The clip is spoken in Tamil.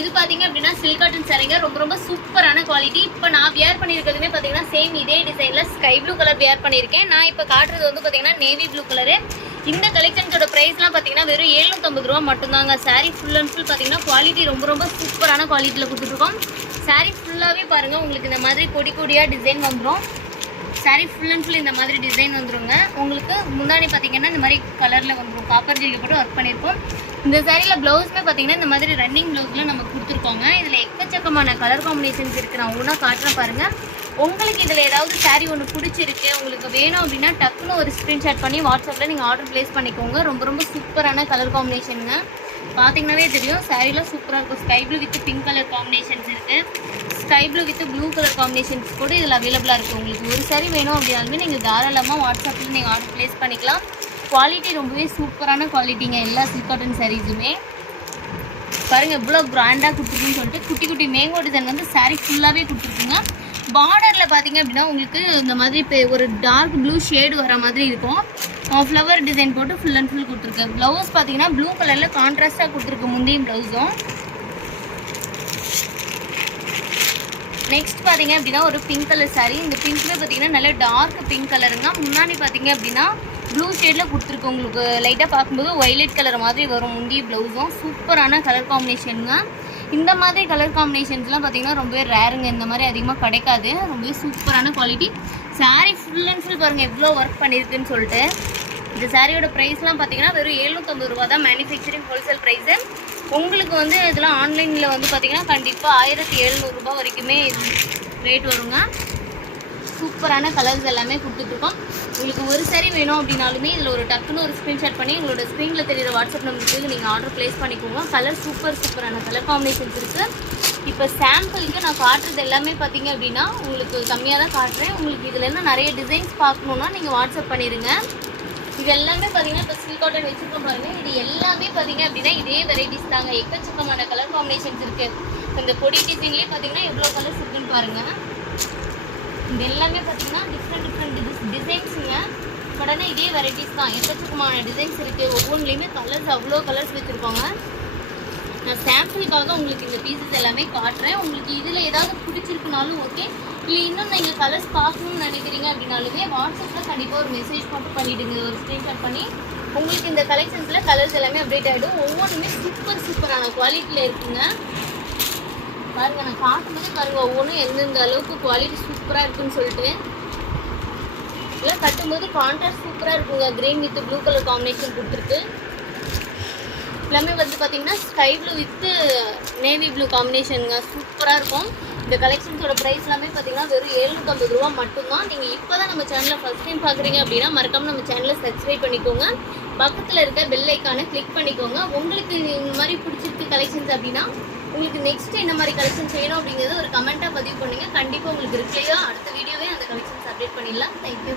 இது பாத்தீங்க அப்படின்னா சில்க் காட்டன் சாரீங்க, ரொம்ப ரொம்ப சூப்பரான குவாலிட்டி. இப்போ நான் வியர் பண்ணியிருக்கிறதுமே பார்த்தீங்கன்னா சேம் இதே டிசைனில் ஸ்கை ப்ளூ கலர் வியர் பண்ணியிருக்கேன். நான் இப்போ காட்டுறது வந்து பார்த்தீங்கன்னா நேவி ப்ளூ கலரு. இந்த கலெக்ஷன்ஸோட ப்ரைஸ்லாம் பார்த்தீங்கன்னா வெறும் 750 ரூபா மட்டும்தாங்க. சாரீ ஃபுல் அண்ட் ஃபுல் பார்த்தீங்கன்னா குவாலிட்டி ரொம்ப ரொம்ப சூப்பரான குவாலிட்டியில் கொடுத்துட்ருக்கோம். சாரீ ஃபுல்லாகவே பாருங்கள் உங்களுக்கு இந்த மாதிரி கொடி கொடியாக டிசைன் வந்துடும். சாரீ ஃபுல் அண்ட் ஃபுல் இந்த மாதிரி டிசைன் வந்துடுங்க. உங்களுக்கு முன்னாடி பார்த்தீங்கன்னா இந்த மாதிரி கலரில் வந்துடும். காப்பர் ஜெல்லி போட்டு ஒர்க் பண்ணியிருப்போம். இந்த சாரியில் ப்ளவுஸுமே பார்த்தீங்கன்னா இந்த மாதிரி ரன்னிங் ப்ளவுஸில் நம்ம கொடுத்துருக்கோங்க. இதில் எக்கச்சக்கமான கலர் காம்பினேஷன்ஸ் இருக்குது. நான் ஒன்றா காட்டுறேன் பாருங்கள். உங்களுக்கு இதில் ஏதாவது சாரீ ஒன்று பிடிச்சிருக்கு, உங்களுக்கு வேணும் அப்படின்னா டக்குன்னு ஒரு ஸ்க்ரீன்ஷாட் பண்ணி வாட்ஸ்அப்பில் நீங்கள் ஆர்டர் ப்ளேஸ் பண்ணிக்கோங்க. ரொம்ப ரொம்ப சூப்பரான கலர் காம்பினேஷனுங்க. பார்த்தீங்கன்னாவே தெரியும் சாரீலாம் சூப்பராக இருக்கும். Sky blue with pink colour combinations இருக்குது. Sky blue with blue colour combinations கூட இதில் அவைலபிளாக இருக்குது. உங்களுக்கு ஒரு சாரீ வேணும் அப்படின்னாலுமே நீங்கள் தாராளமாக வாட்ஸ்அப்பில் நீங்கள் ஆர்டர் ப்ளேஸ் பண்ணிக்கலாம். குவாலிட்டி ரொம்பவே சூப்பரான குவாலிட்டிங்க. எல்லா சில்க் காட்டன் சாரீஸுமே பாருங்கள் எவ்வளோ ப்ராண்டாக கொடுத்துருக்குன்னு சொல்லிட்டு குட்டி குட்டி மேங்கோ டிசைன் வந்து சாரீ ஃபுல்லாகவே கொடுத்துருக்குங்க. பார்டரில் பார்த்தீங்க அப்படின்னா உங்களுக்கு இந்த மாதிரி இப்போ ஒரு டார்க் ப்ளூ ஷேடு வர மாதிரி இருக்கும். ஃப்ளவர் டிசைன் போட்டு ஃபுல் அண்ட் ஃபுல் கொடுத்துருக்கு. ப்ளவுஸ் பார்த்தீங்கன்னா ப்ளூ கலரில் கான்ட்ராஸ்ட்டாக கொடுத்துருக்கு முந்தையும் ப்ளவுஸும். நெக்ஸ்ட் பார்த்தீங்க அப்படின்னா ஒரு பிங்க் கலர் சாரீ. இந்த பிங்க்லேயே பார்த்தீங்கன்னா நல்ல டார்க் பிங்க் கலருங்க. முன்னாடி பார்த்தீங்க அப்படின்னா ப்ளூ ஷேடில் கொடுத்துருக்கு. உங்களுக்கு லைட்டாக பார்க்கும்போது ஒய்லெட் கலர் மாதிரி வரும் முந்தைய ப்ளவுஸும். சூப்பரான கலர் காம்பினேஷனுங்க. இந்த மாதிரி கலர் காம்பினேஷன்ஸ்லாம் பார்த்தீங்கன்னா ரொம்பவே ரேருங்க. இந்த மாதிரி அதிகமாக கிடைக்காது. ரொம்பவே சூப்பரான quality. Sari full and full பாருங்கள் எவ்வளோ ஒர்க் பண்ணியிருக்குன்னு சொல்லிட்டு. இந்த சாரியோட ப்ரைஸ்லாம் பார்த்தீங்கன்னா வெறும் 750 ரூபா தான் மேனுஃபேக்சரிங் ஹோல்சேல் ப்ரைஸு. உங்களுக்கு வந்து இதெல்லாம் ஆன்லைனில் வந்து பார்த்தீங்கன்னா கண்டிப்பாக 1700 ரூபா வரைக்குமே ரேட் வருங்க. சூப்பரான கலர்ஸ் எல்லாமே கொடுத்துட்ருக்கோம். உங்களுக்கு ஒரு சாரீ வேணும் அப்படின்னாலுமே இதில் ஒரு டக்குன்னு ஒரு ஸ்க்ரீன்ஷாட் பண்ணி எங்களோட ஸ்க்ரீனில் தெரிகிற வாட்ஸ்அப் நம்பருக்கு நீங்கள் ஆர்டர் ப்ளேஸ் பண்ணிக்கோங்க. கலர் சூப்பரான கலர் காம்பினேஷன்ஸ் இருக்குது. இப்போ சாம்பிளுக்கு நான் காட்டுறது எல்லாமே பார்த்தீங்க அப்படின்னா உங்களுக்கு கம்மியாக தான் காட்டுறேன். உங்களுக்கு இதில் என்ன நிறைய டிசைன்ஸ் பார்க்கணுன்னா நீங்கள் வாட்ஸ்அப் பண்ணிடுங்க. இது எல்லாமே பார்த்தீங்கன்னா இப்போ சில்க் காட்டன் வச்சுருக்கோம் பாருங்கள். இது எல்லாமே பார்த்தீங்க அப்படின்னா இதே வெரைட்டிஸ் தாங்க. எக்கச்சக்கமான கலர் காம்பினேஷன்ஸ் இருக்குது. இந்த கொடி டிசைன்லேயே பார்த்தீங்கன்னா எவ்வளோ கலர்ஸ் இருக்குதுன்னு பாருங்கள். இது எல்லாமே பார்த்தீங்கன்னா டிஃப்ரெண்ட் டிசைன்ஸுங்க. உடனே இதே வெரைட்டிஸ் தான். எக்கச்சக்கமான டிசைன்ஸ் இருக்குது. ஒவ்வொன்றுலேயுமே கலர்ஸ் அவ்வளோ கலர்ஸ் வச்சுருக்கோங்க. நான் சாம்பிளுக்காக உங்களுக்கு இந்த பீசஸ் எல்லாமே காட்டுறேன். உங்களுக்கு இதில் ஏதாவது பிடிச்சிருக்குனாலும் ஓகே, இல்லை இன்னும் நீங்கள் கலர்ஸ் பார்க்கணும்னு நினைக்கிறீங்க அப்படின்னாலுமே வாட்ஸ்அப்பில் கண்டிப்பாக ஒரு மெசேஜ் மட்டும் பண்ணிவிடுங்க. ஒரு ஸ்க்ரீன்ஷாட் பண்ணி உங்களுக்கு இந்த கலெக்ஷன்ஸில் கலர்ஸ் எல்லாமே அப்டேட் ஆகிடும். ஒவ்வொன்றுமே சூப்பரான குவாலிட்டியில் இருக்குங்க. பாருங்கள் நான் காட்டும்போது பாருங்கள் ஒவ்வொன்றும் எந்தெந்த அளவுக்கு குவாலிட்டி சூப்பராக இருக்குன்னு சொல்லிட்டு. இதெல்லாம் கட்டும்போது கான்ட்ராஸ்ட் சூப்பராக இருக்குங்க. Green with blue colour combination கொடுத்துருக்கு. எல்லாமே வந்து பார்த்தீங்கன்னா sky blue with navy blue காம்பினேஷனுங்க. சூப்பராக இருக்கும். இந்த கலெக்ஷன்ஸோட ப்ரைஸ் எல்லாமே பார்த்தீங்கன்னா வெறும் 750 ரூபா மட்டும்தான். நீங்கள் இப்போ தான் நம்ம சேனலில் ஃபஸ்ட் டைம் பார்க்குறீங்க அப்படின்னா மறக்காமல் நம்ம சேனலை சப்ஸ்கிரைப் பண்ணிக்கோங்க. பக்கத்தில் இருக்க பெல் ஐக்கானை கிளிக் பண்ணிக்கோங்க. உங்களுக்கு இந்த மாதிரி பிடிச்சிருக்கு கலெக்ஷன்ஸ் அப்படின்னா உங்களுக்கு நெக்ஸ்ட் என்ன மாதிரி கலெக்ஷன் செய்யணும் அப்படிங்கிறது ஒரு கமெண்ட்டாக பதிவு பண்ணுங்கள். கண்டிப்பாக உங்களுக்கு ரிப்ளையாக அடுத்த வீடியோவே அந்த கலெக்ஷன்ஸ் அப்டேட் பண்ணிடலாம். தேங்க்யூ.